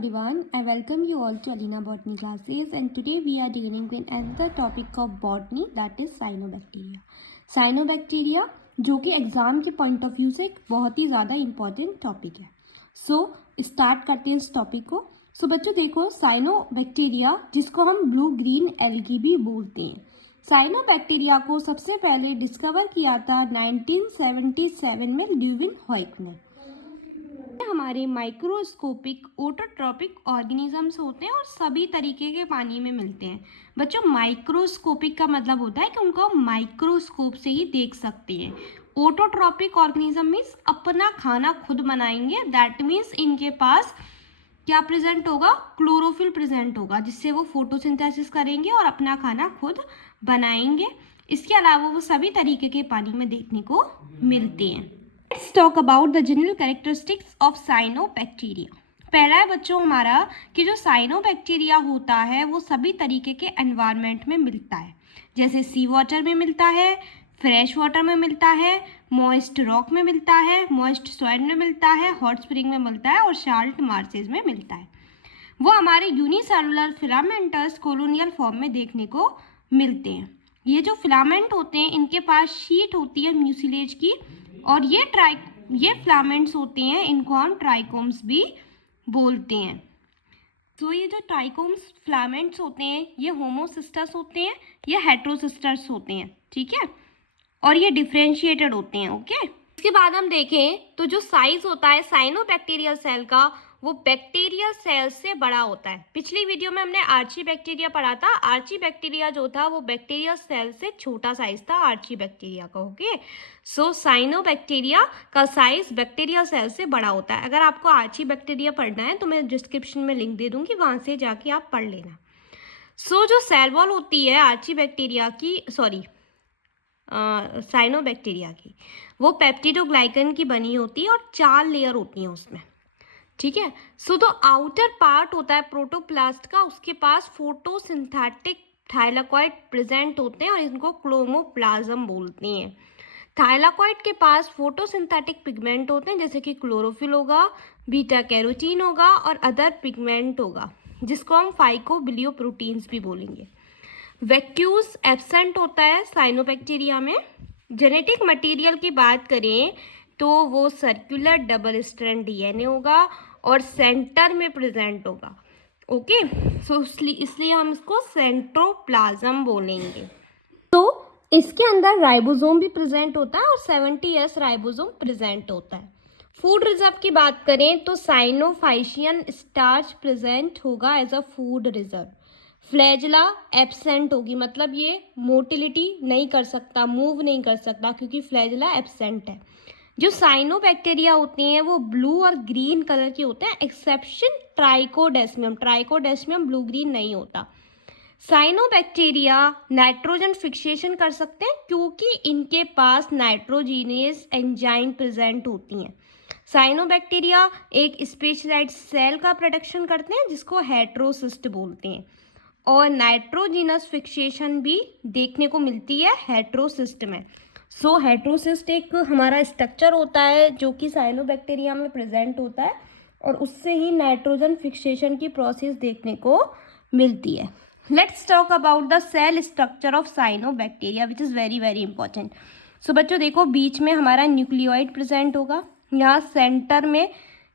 everyone, I welcome you all to Alina Botany classes, and today we are dealing with another topic of botany, that is cyanobacteria. Cyanobacteria जो कि exam के point of view से एक बहुत ही ज़्यादा important topic है. Start करते हैं इस टॉपिक को. बच्चों देखो, साइनोबैक्टीरिया जिसको हम ब्लू ग्रीन एल्गी भी बोलते हैं, साइनोबैक्टीरिया को सबसे पहले डिस्कवर किया था 1977 में ल्यूविन हॉइक ने. हमारे माइक्रोस्कोपिक ऑटोट्रॉपिक ऑर्गेनिजम्स होते हैं और सभी तरीके के पानी में मिलते हैं. बच्चों, माइक्रोस्कोपिक का मतलब होता है कि उनको हम माइक्रोस्कोप से ही देख सकते हैं. ऑटोट्रॉपिक ऑर्गेनिज्म मीन्स अपना खाना खुद बनाएंगे. दैट मीन्स इनके पास क्या प्रेजेंट होगा? क्लोरोफिल प्रेजेंट होगा, जिससे वो फोटोसिंथेसिस करेंगे और अपना खाना खुद बनाएंगे. इसके अलावा वो सभी तरीके के पानी में देखने को मिलते हैं. Let's talk about the general characteristics of cyanobacteria. पहला है बच्चों हमारा कि जो साइनोबैक्टीरिया होता है वो सभी तरीके के एनवायरनमेंट में मिलता है. जैसे सी वाटर में मिलता है, फ्रेश वाटर में मिलता है, मॉइस्ट रॉक में मिलता है, मॉइस्ट सॉइल में मिलता है, हॉट स्प्रिंग में मिलता है और साल्ट मार्सेज में मिलता है. वो हमारे यूनिसेलुलर फिलामेंटस कॉलोनियल फॉर्म में देखने को मिलते हैं. ये जो फिलामेंट होते हैं इनके पास शीट होती है म्यूसिलेज की, और ये फिलामेंट्स होते हैं, इनको हम ट्राइकोम्स भी बोलते हैं. तो ये जो ट्राइकोम्स फिलामेंट्स होते हैं ये होमोसिस्टस होते हैं, ये हेट्रोसिस्टस होते हैं. ठीक है, और ये डिफरेंशिएटेड होते हैं. ओके, इसके बाद हम देखें तो जो साइज होता है साइनोबैक्टीरियल सेल का वो बैक्टीरियल सेल से बड़ा होता है. पिछली वीडियो में हमने आर्ची बैक्टीरिया पढ़ा था. आर्ची बैक्टीरिया जो था वो बैक्टीरियल सेल से छोटा साइज था आर्ची बैक्टीरिया का. ओके, साइनोबैक्टीरिया का साइज बैक्टीरियल सेल से बड़ा होता है. अगर आपको आर्ची बैक्टीरिया पढ़ना है तो मैं डिस्क्रिप्शन में लिंक दे दूंगी, वहां से जाके आप पढ़ लेना. जो सेल वॉल होती है आर्ची बैक्टीरिया की, साइनोबैक्टीरिया की, वो पेप्टिडोग्लाइकन की बनी होती है और 4 लेयर होती हैं उसमें. ठीक है, जो आउटर पार्ट होता है प्रोटोप्लास्ट का, उसके पास फोटोसिंथेटिक थाइलाकॉइड प्रेजेंट होते हैं और इनको क्रोमोप्लाज्म बोलते हैं. थाइलाकॉइड के पास फोटोसिंथेटिक पिगमेंट होते हैं, जैसे कि क्लोरोफिल होगा, बीटा कैरोटीन होगा और अदर पिगमेंट होगा, जिसको हम फाइकोबिलियोप्रोटीन्स भी बोलेंगे. वैक्यूज एब्सेंट होता है साइनोबैक्टीरिया में. जेनेटिक मटेरियल की बात करें तो वो सर्कुलर डबल स्ट्रैंड डीएनए होगा और सेंटर में प्रेजेंट होगा. ओके, इसलिए हम इसको सेंट्रोप्लाज्म बोलेंगे. इसके अंदर राइबोसोम भी प्रेजेंट होता है और 70S राइबोसोम प्रेजेंट होता है. फूड रिजर्व की बात करें तो साइनोफाइशियन स्टार्च प्रेजेंट होगा as a food reserve. Flagella absent होगी, मतलब ये मोटिलिटी नहीं कर सकता, मूव नहीं कर सकता, क्योंकि फ्लैजिला एब्सेंट है. जो साइनोबैक्टीरिया होते हैं वो ब्लू और ग्रीन कलर के होते हैं, एक्सेप्शन ट्राइकोडेस्मियम. ट्राइकोडेस्मियम ब्लू ग्रीन नहीं होता. साइनोबैक्टीरिया नाइट्रोजन फिक्सेशन कर सकते हैं क्योंकि इनके पास नाइट्रोजीनियस एंजाइम प्रेजेंट होती हैं. साइनोबैक्टीरिया एक स्पेशलाइज्ड सेल का प्रोडक्शन करते हैं जिसको हेट्रोसिस्ट बोलते हैं, और नाइट्रोजीनस फिक्सेशन भी देखने को मिलती है हेट्रोसिस्ट में. हेट्रोसिस्ट एक हमारा स्ट्रक्चर होता है जो कि साइनोबैक्टीरिया में प्रेजेंट होता है और उससे ही नाइट्रोजन फिक्सेशन की प्रोसेस देखने को मिलती है. Let's talk about the cell structure of cyanobacteria which is very very important. बच्चों देखो, बीच में हमारा न्यूक्लियोइड प्रेजेंट होगा. यहाँ सेंटर में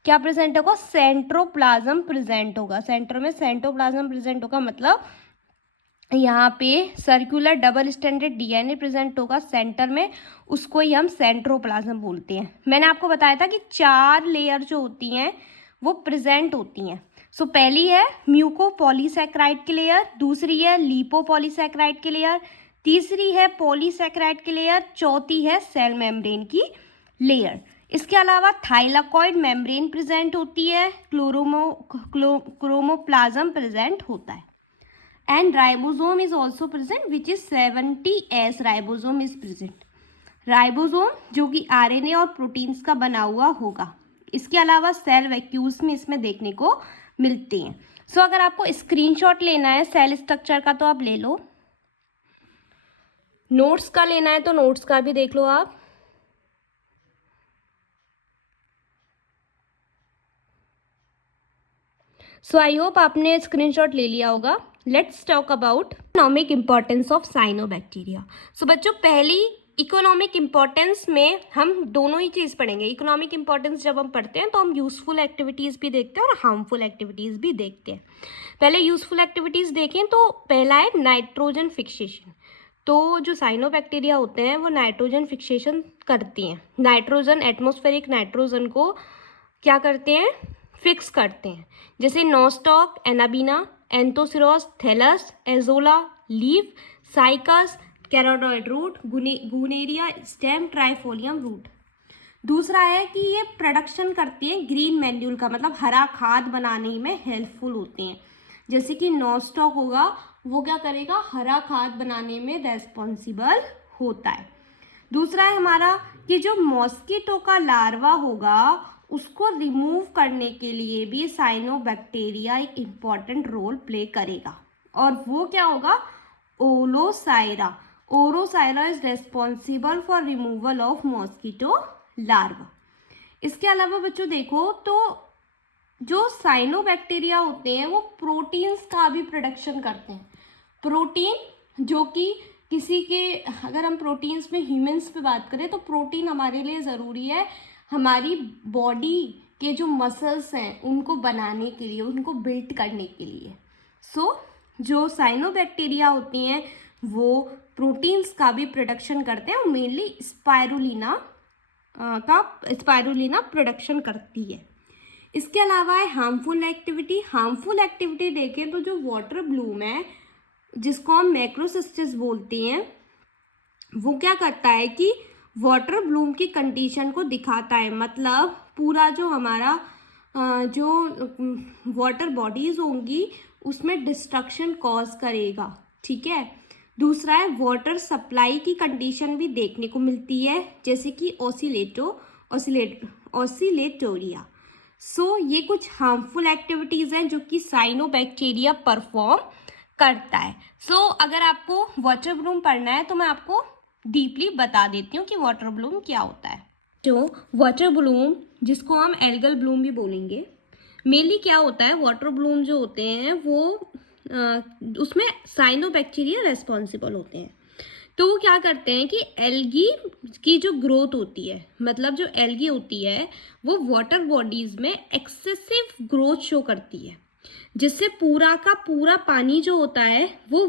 क्या प्रेजेंट होगा? सेंट्रोप्लाज्म प्रेजेंट होगा. सेंटर में सेंट्रोप्लाज्म प्रेजेंट होगा, मतलब यहाँ पे circular double standard DNA present होगा सेंटर में, उसको ही हम सेंट्रोप्लाज्म बोलते हैं. मैंने आपको बताया था कि 4 लेयर जो होती हैं वो प्रेजेंट होती हैं. पहली है म्यूकोपॉलीसैकेराइड की लेयर, दूसरी है लिपोपॉलीसैकेराइड की लेयर, तीसरी है पॉलीसैकेराइड की लेयर, चौथी है सेल मेम्ब्रेन की लेयर. इसके अलावा थाइलाकॉइड मेम्ब्रेन प्रेजेंट होती है, क्रोमोप्लाज्म प्रेजेंट होता है, and ribosome is also present which is 70S ribosome is present. Ribosome जो कि आरएनए और प्रोटीन्स का बना हुआ होगा. इसके अलावा सेल वैक्यूल्स में इसमें देखने को मिलते हैं. अगर आपको स्क्रीनशॉट लेना है सेल स्ट्रक्चर का तो आप ले लो, नोट्स का लेना है तो नोट्स का भी देख लो आप. सो आई होप आपने स्क्रीनशॉट ले लिया होगा. Let's talk about economic importance of cyanobacteria. So बच्चों, पहली इकोनॉमिक इम्पोर्टेंस में हम दोनों ही चीज़ पढ़ेंगे. इकोनॉमिक इम्पोर्टेंस जब हम पढ़ते हैं तो हम यूज़फुल एक्टिविटीज़ भी देखते हैं और हार्मफुल एक्टिविटीज़ भी देखते हैं. पहले यूज़फुल एक्टिविटीज़ देखें तो पहला है नाइट्रोजन फिक्सेशन. तो जो साइनोबैक्टीरिया होते हैं वो नाइट्रोजन फिक्सेशन करती हैं. नाइट्रोजन, एटमॉस्फेरिक नाइट्रोजन को क्या करते हैं, फिक्स करते हैं. जैसे Nostoc, Anabaena, Anthoceros, thallus, Azolla, leaf, Cycas, coralloid root, Gunnera, stem, Trifolium root. दूसरा है कि ये प्रोडक्शन करती है ग्रीन मैन्यूल का, मतलब हरा खाद बनाने में हेल्पफुल होती हैं. जैसे कि नोस्टॉक होगा, वो क्या करेगा, हरा खाद बनाने में रेस्पॉन्सिबल होता है. दूसरा है हमारा कि जो मॉस्किटो का लार्वा होगा उसको रिमूव करने के लिए भी साइनोबैक्टीरिया एक इम्पॉर्टेंट रोल प्ले करेगा. और वो क्या होगा, Aulosira. Aulosira is responsible for removal of mosquito larva. इसके अलावा बच्चों देखो तो जो साइनोबैक्टीरिया होते हैं वो प्रोटीन्स का भी प्रोडक्शन करते हैं. प्रोटीन जो कि किसी के, अगर हम प्रोटीन्स में ह्यूमंस पे बात करें तो प्रोटीन हमारे लिए ज़रूरी है हमारी बॉडी के जो मसल्स हैं उनको बनाने के लिए, उनको बिल्ड करने के लिए. सो जो साइनोबैक्टीरिया होती हैं वो प्रोटीन्स का भी प्रोडक्शन करते हैं और मेनली स्पाइरुलिना प्रोडक्शन करती है. इसके अलावा है हार्मफुल एक्टिविटी. हार्मफुल एक्टिविटी देखें तो जो वाटर ब्लूम है जिसको हम मैक्रोसिस्टिस बोलते हैं, वो क्या करता है कि वाटर ब्लूम की कंडीशन को दिखाता है. मतलब पूरा जो हमारा जो वाटर बॉडीज होंगी उसमें डिस्ट्रक्शन कॉज करेगा. ठीक है. दूसरा है वाटर सप्लाई की कंडीशन भी देखने को मिलती है, जैसे कि ऑसिलेटोरिया. सो ये कुछ हार्मफुल एक्टिविटीज़ हैं जो कि साइनोबैक्टीरिया परफॉर्म करता है. सो अगर आपको वाटर ब्लूम पढ़ना है तो मैं आपको डीपली बता देती हूँ कि वाटर ब्लूम क्या होता है. जो वाटर ब्लूम, जिसको हम एल्गल ब्लूम भी बोलेंगे, मेनली क्या होता है, वाटर ब्लूम जो होते हैं वो उसमें साइनोबैक्टीरिया रेस्पॉन्सिबल होते हैं. तो वो क्या करते हैं कि एल्गी की जो ग्रोथ होती है, मतलब जो एल्गी होती है वो वाटर बॉडीज़ में एक्सेसिव ग्रोथ शो करती है, जिससे पूरा का पूरा पानी जो होता है वो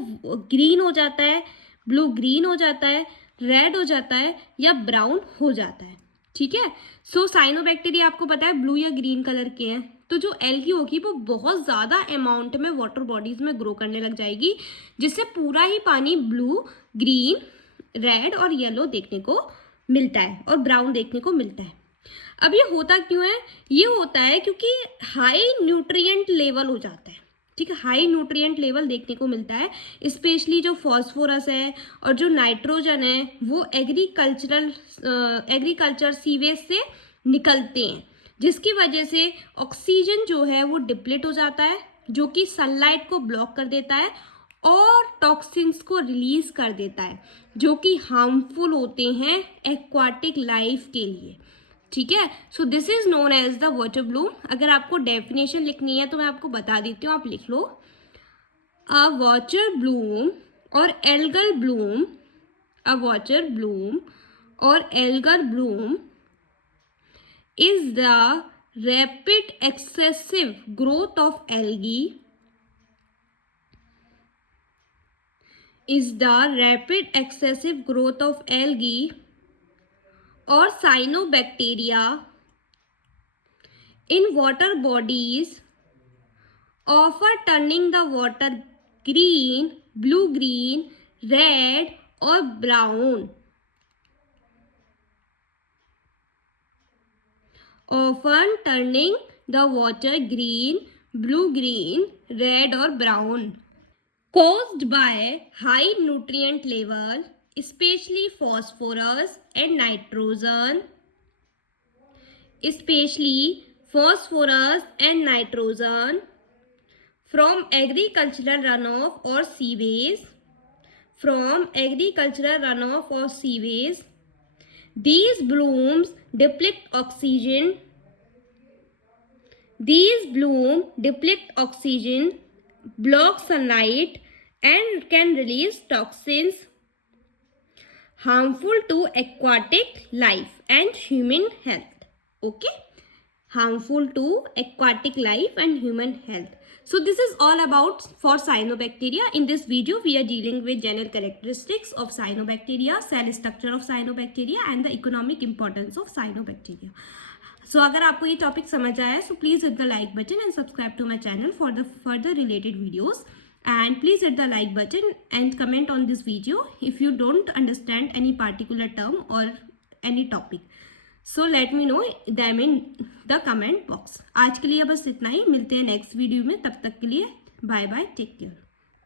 ग्रीन हो जाता है, ब्लू ग्रीन हो जाता है, रेड हो जाता है या ब्राउन हो जाता है. ठीक है. सो साइनोबैक्टीरिया आपको पता है ब्लू या ग्रीन कलर के हैं. तो जो एल्गी होगी वो बहुत ज़्यादा अमाउंट में वाटर बॉडीज़ में ग्रो करने लग जाएगी, जिससे पूरा ही पानी ब्लू, ग्रीन, रेड और येलो देखने को मिलता है और ब्राउन देखने को मिलता है. अब ये होता क्यों है, ये होता है क्योंकि हाई न्यूट्रिएंट लेवल हो जाता है. ठीक है. हाई न्यूट्रिएंट लेवल देखने को मिलता है, स्पेशली जो फॉस्फोरस है और जो नाइट्रोजन है वो एग्रीकल्चर सीवेज से निकलते हैं, जिसकी वजह से ऑक्सीजन जो है वो डिप्लीट हो जाता है, जो कि सनलाइट को ब्लॉक कर देता है और टॉक्सिन्स को रिलीज कर देता है, जो कि हार्मफुल होते हैं एक्वाटिक लाइफ के लिए. ठीक है. So this is known as the water bloom. अगर आपको डेफिनेशन लिखनी है तो मैं आपको बता देती हूँ, आप लिख लो. अ वाटर ब्लूम और algal bloom, a water bloom और algal bloom is the rapid excessive growth of algae, or cyanobacteria in water bodies, often turning the water green, blue green, red or brown. Often turning the water green, blue green, red or brown. Caused by high nutrient level, especially phosphorus and nitrogen. From agricultural runoff or sewage. These blooms deplete oxygen These bloom deplete oxygen, block sunlight, and can release toxins harmful to aquatic life and human health. Okay, harmful to aquatic life and human health. So this is all about for cyanobacteria. In this video we are dealing with general characteristics of cyanobacteria, cell structure of cyanobacteria, and the economic importance of cyanobacteria. So अगर आपको ये topic समझ आया, so please hit the like button and subscribe to my channel for the further related videos. And please hit the like button and comment on this video if you don't understand any particular term or any topic. So let me know them in the comment box. आज के लिए बस इतना ही, मिलते हैं next video में, तब तक के लिए बाय बाय, टेक केयर.